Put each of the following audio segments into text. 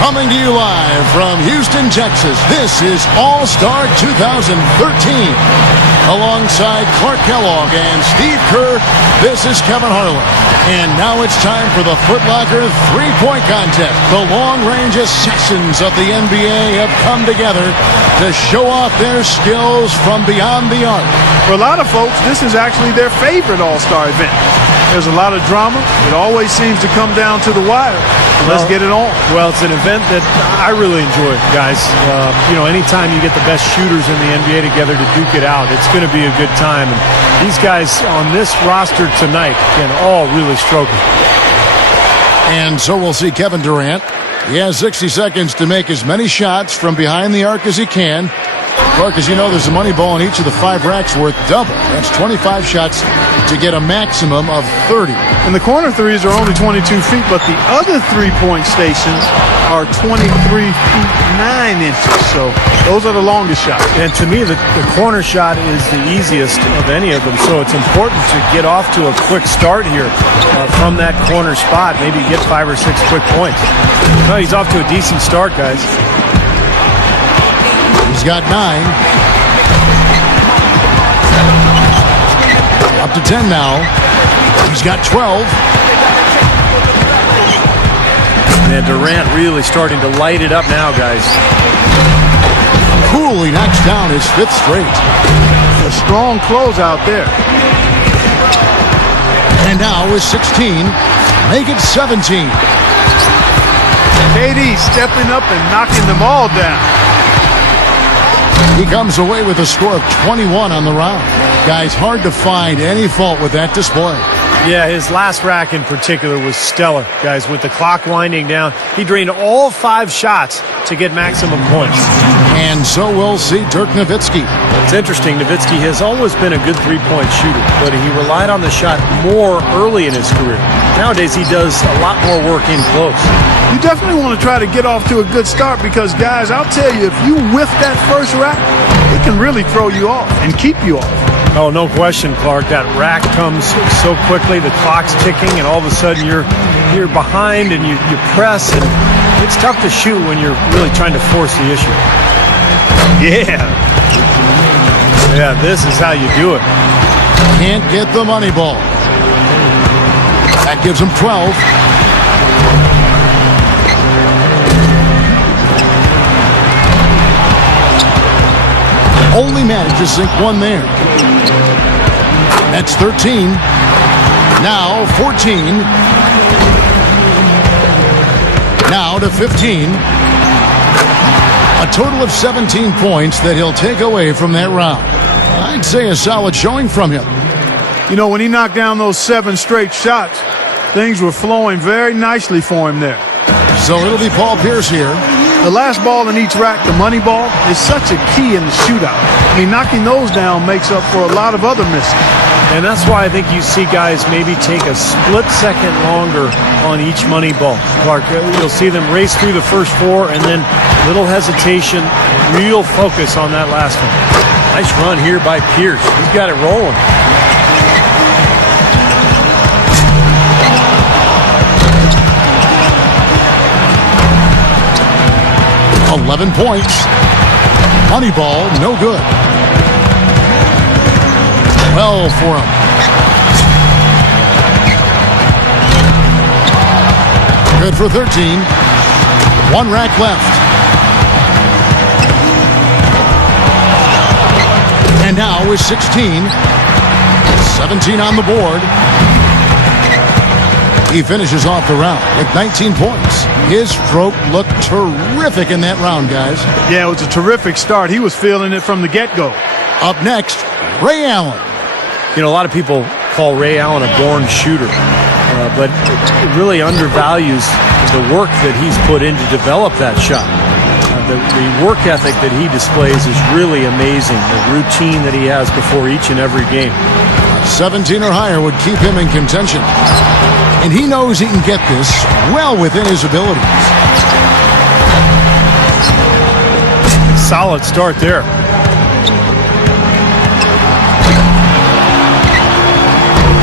Coming to you live from Houston, Texas, this is All-Star 2013. Alongside Clark Kellogg and Steve Kerr, this is Kevin Harlan. And now it's time for the Foot Locker three-point contest. The long-range assassins of the NBA have come together to show off their skills from beyond the arc. For a lot of folks, this is actually their favorite All-Star event. There's a lot of drama. It always seems to come down to the wire. Let's get it on. Well, it's an event that I really enjoy, guys. Anytime you get the best shooters in the NBA together to duke it out, it's going to be a good time. And these guys on this roster tonight can all really stroke it. And so we'll see Kevin Durant. He has 60 seconds to make as many shots from behind the arc as he can. Clark, as you know, there's a money ball in each of the 5 racks worth double. That's 25 shots to get a maximum of 30. And the corner threes are only 22 feet, but the other three-point stations are 23 feet 9 inches. So those are the longest shots. And to me, the corner shot is the easiest of any of them. So it's important to get off to a quick start here from that corner spot. Maybe get 5 or 6 quick points. No, he's off to a decent start, guys. He's got 9. Up to 10 now. He's got 12. And Durant really starting to light it up now, guys. Coolly knocks down his 5th straight. A strong close out there. And now with 16, make it 17. KD stepping up and knocking them all down. He comes away with a score of 21 on the round. Guys, hard to find any fault with that display. Yeah, his last rack in particular was stellar, guys. With the clock winding down, he drained all 5 shots to get maximum points. And so we'll see Dirk Nowitzki. It's interesting, Nowitzki has always been a good three-point shooter, but he relied on the shot more early in his career. Nowadays, he does a lot more work in close. You definitely want to try to get off to a good start because, guys, I'll tell you, if you whiff that first rack, it can really throw you off and keep you off. Oh, no question, Clark. That rack comes so quickly, the clock's ticking, and all of a sudden you're behind and you press, and it's tough to shoot when you're really trying to force the issue. Yeah, this is how you do it. Can't get the money ball. That gives him 12. Only managed to sink 1 there. That's 13. Now 14. Now to 15. A total of 17 points that he'll take away from that round. I'd say a solid showing from him. You know, when he knocked down those 7 straight shots, things were flowing very nicely for him there. So it'll be Paul Pierce here. The last ball in each rack, the money ball, is such a key in the shootout. I mean, knocking those down makes up for a lot of other misses. And that's why I think you see guys maybe take a split second longer on each money ball. Clark, you'll see them race through the first 4 and then little hesitation, real focus on that last one. Nice run here by Perice. He's got it rolling. $11 points. Money ball, no good. Well for him. Good for 13. 1 rack left. And now with 16. 17 on the board. He finishes off the round with 19 points. His stroke looked terrific in that round, guys. Yeah, it was a terrific start. He was feeling it from the get-go. Up next, Ray Allen. You know, a lot of people call Ray Allen a born shooter, but it really undervalues the work that he's put in to develop that shot. The work ethic that he displays is really amazing. The routine that he has before each and every game. 17 or higher would keep him in contention. And he knows he can get this well within his abilities. Solid start there.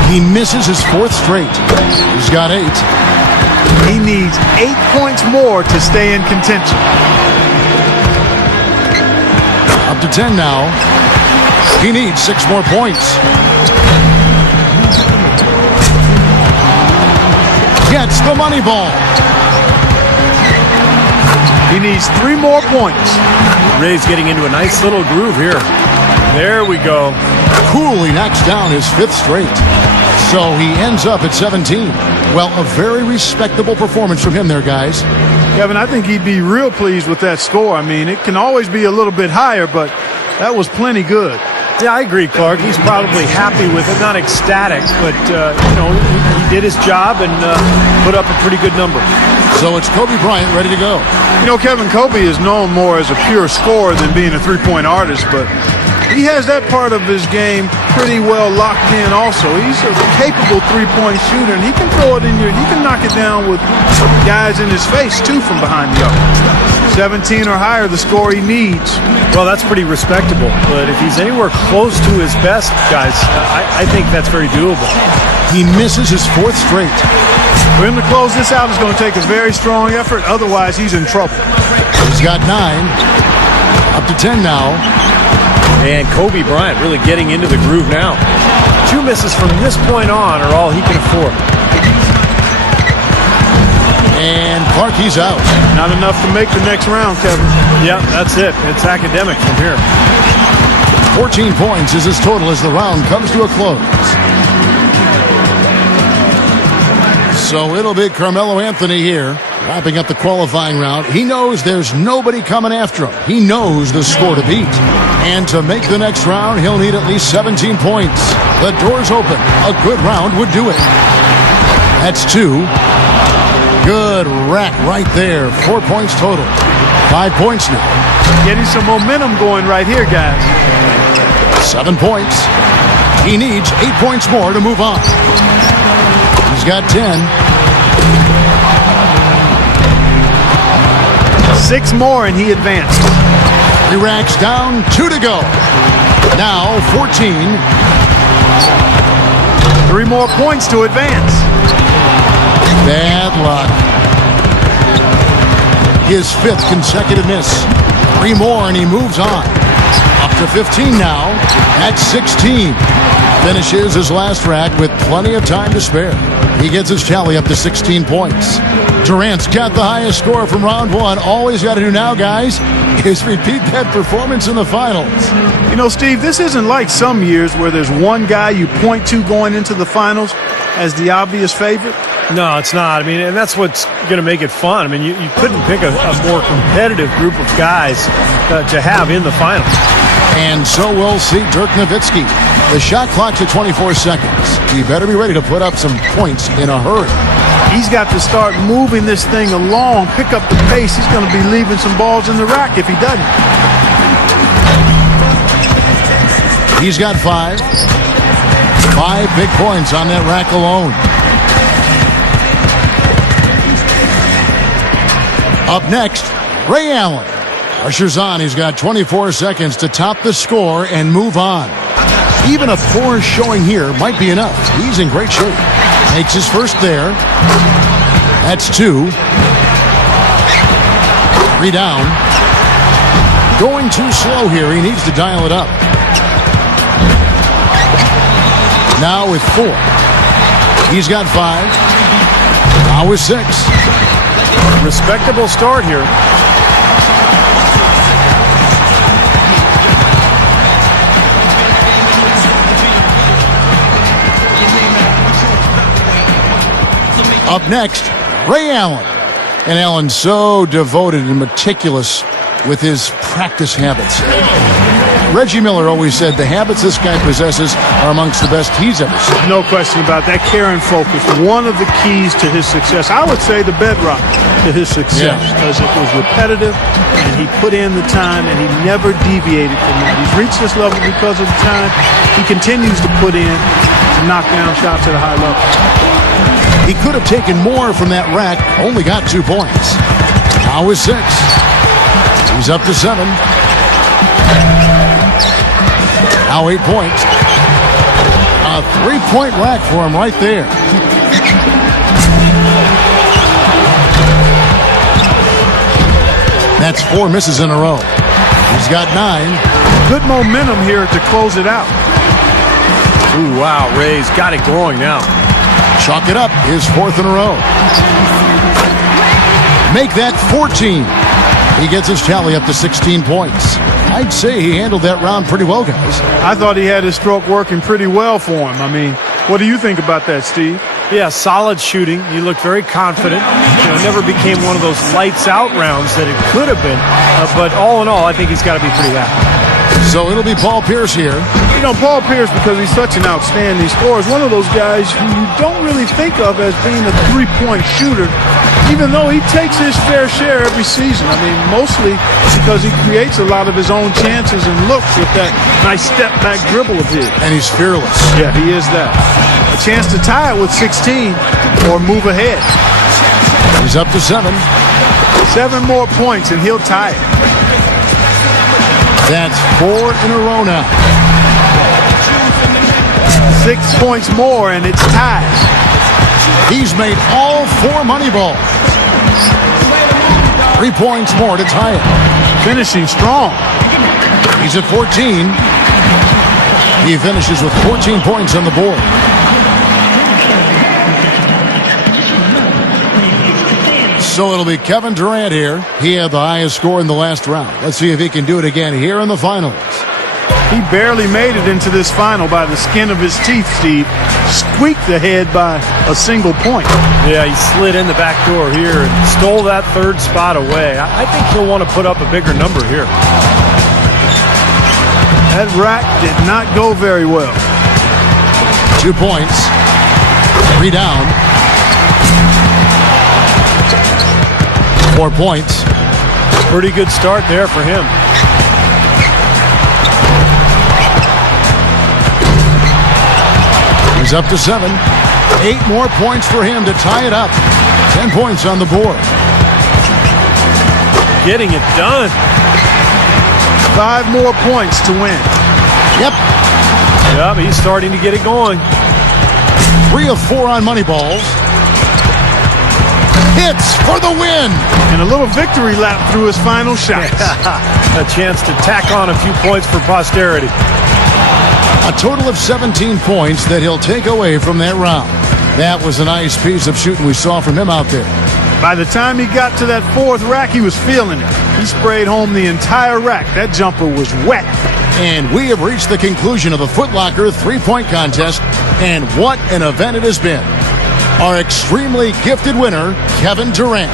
He misses his 4th straight. He's got 8. He needs 8 points more to stay in contention. Up to 10 now. He needs 6 more points. Gets the money ball. He needs 3 more points. Ray's getting into a nice little groove here. There we go. Coolly knocks down his 5th straight. So he ends up at 17. Well, a very respectable performance from him there, guys. Kevin, I think he'd be real pleased with that score. I mean, it can always be a little bit higher, but that was plenty good. Yeah, I agree, Clark. He's probably happy with it. Not ecstatic, but, he did his job and put up a pretty good number. So it's Kobe Bryant ready to go. Kevin, Kobe is known more as a pure scorer than being a three-point artist, but he has that part of his game pretty well locked in also. He's a capable three-point shooter, and he can throw it in he can knock it down with guys in his face, too, from behind the arc. 17 or higher, the score he needs. Well, that's pretty respectable, but if he's anywhere close to his best, guys, I think that's very doable. He misses his 4th straight. For him to close this out is going to take a very strong effort. Otherwise, he's in trouble. He's got 9. Up to 10 now. And Kobe Bryant really getting into the groove now. 2 misses from this point on are all he can afford. And Clark, he's out. Not enough to make the next round, Kevin. Yeah, that's it. It's academic from here. 14 points is his total as the round comes to a close. So it'll be Carmelo Anthony here, wrapping up the qualifying round. He knows there's nobody coming after him. He knows the score to beat. And to make the next round, he'll need at least 17 points. The door's open. A good round would do it. That's 2. Good rack right there. 4 points total. 5 points now. Getting some momentum going right here, guys. 7 points. He needs 8 points more to move on. He's got 10. 6 more and he advances. 3 racks down, 2 to go. Now 14. 3 more points to advance. Bad luck. His 5th consecutive miss. 3 more and he moves on. Up to 15 now. At 16. Finishes his last rack with plenty of time to spare. He gets his tally up to 16 points. Durant's got the highest score from round 1. All he's got to do now, guys, is repeat that performance in the finals. Steve, this isn't like some years where there's one guy you point to going into the finals as the obvious favorite. No, it's not. I mean, and that's what's going to make it fun. I mean, you couldn't pick a more competitive group of guys to have in the finals. And so we'll see Dirk Nowitzki. The shot clock's at 24 seconds. He better be ready to put up some points in a hurry. He's got to start moving this thing along, pick up the pace. He's going to be leaving some balls in the rack if he doesn't. He's got 5. 5 big points on that rack alone. Up next, Ray Allen. Pressure's on. He's got 24 seconds to top the score and move on. Even a poor showing here might be enough. He's in great shape. Makes his first there. That's 2. 3 down. Going too slow here. He needs to dial it up. Now with 4. He's got 5. Now with 6. Respectable start here. Up next, Ray Allen. And Allen's so devoted and meticulous with his practice habits. Reggie Miller always said the habits this guy possesses are amongst the best he's ever seen. No question about that. Care and focus, one of the keys to his success. I would say the bedrock to his success, because it was repetitive and he put in the time and he never deviated from that. He's reached this level because of the time. He continues to put in to knock down shots at a high level. He could have taken more from that rack, only got 2 points. Now with 6. He's up to 7. Now 8 points. A 3-point rack for him right there. That's 4 misses in a row. He's got 9. Good momentum here to close it out. Ooh, wow, Ray's got it going now. Chalk it up, his 4th in a row. Make that 14. He gets his tally up to 16 points. I'd say he handled that round pretty well, guys. I thought he had his stroke working pretty well for him. I mean, what do you think about that, Steve? Yeah, solid shooting. He looked very confident. It never became one of those lights-out rounds that it could have been. But all in all, I think he's got to be pretty happy. So it'll be Paul Perice here. You know, Paul Perice, because he's such an outstanding scorer, is one of those guys who you don't really think of as being a three-point shooter, even though he takes his fair share every season. I mean, mostly because he creates a lot of his own chances and looks with that nice step-back dribble of his. And he's fearless. Yeah, he is that. A chance to tie it with 16 or move ahead. He's up to 7. 7 more points and he'll tie it. That's 4 in a row now. 6 points more and it's tied. He's made all 4 money balls. 3 points more to tie it. Finishing strong. He's at 14. He finishes with 14 points on the board. So it'll be Kevin Durant here. He had the highest score in the last round. Let's see if he can do it again here in the finals. He barely made it into this final by the skin of his teeth, Steve. Squeaked ahead by a single point. Yeah, he slid in the back door here and stole that 3rd spot away. I think he'll want to put up a bigger number here. That rack did not go very well. 2 points. 3 down. 4 points. Pretty good start there for him. He's up to 7. 8 more points for him to tie it up. 10 points on the board. Getting it done. 5 more points to win. Yep. Yep, he's starting to get it going. 3 of 4 on money balls. Hits for the win. And a little victory lap through his final shots. A chance to tack on a few points for posterity. A total of 17 points that he'll take away from that round. That was a nice piece of shooting we saw from him out there. By the time he got to that 4th rack, he was feeling it. He sprayed home the entire rack. That jumper was wet. And we have reached the conclusion of the Foot Locker 3-point contest. And what an event it has been. Our extremely gifted winner, Kevin Durant.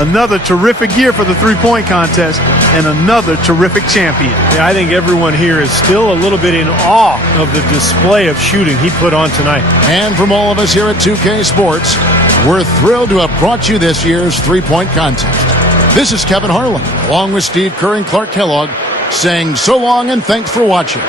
Another terrific year for the 3-point contest and another terrific champion. Yeah, I think everyone here is still a little bit in awe of the display of shooting he put on tonight. And from all of us here at 2K Sports, we're thrilled to have brought you this year's 3-point contest. This is Kevin Harlan, along with Steve Kerr and Clark Kellogg, saying so long and thanks for watching.